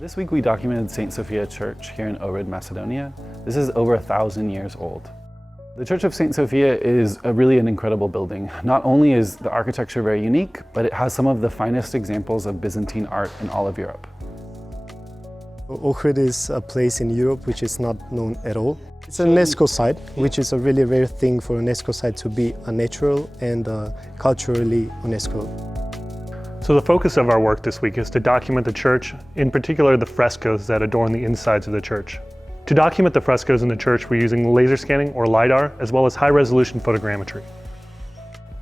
This week we documented St. Sophia Church here in Ohrid, Macedonia. This is over 1,000 years old. The Church of St. Sophia is really an incredible building. Not only is the architecture very unique, but it has some of the finest examples of Byzantine art in all of Europe. Ohrid is a place in Europe which is not known at all. It's a UNESCO site, which is a really rare thing for a UNESCO site to be a natural and culturally UNESCO. So the focus of our work this week is to document the church, in particular the frescoes that adorn the insides of the church. To document the frescoes in the church, we're using laser scanning or LiDAR, as well as high-resolution photogrammetry.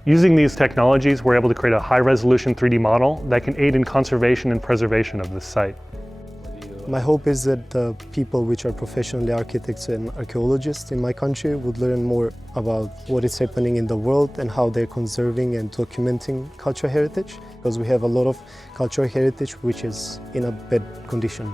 Using these technologies, we're able to create a high-resolution 3D model that can aid in conservation and preservation of this site. My hope is that the people which are professionally architects and archaeologists in my country would learn more about what is happening in the world and how they're conserving and documenting cultural heritage, because we have a lot of cultural heritage which is in a bad condition.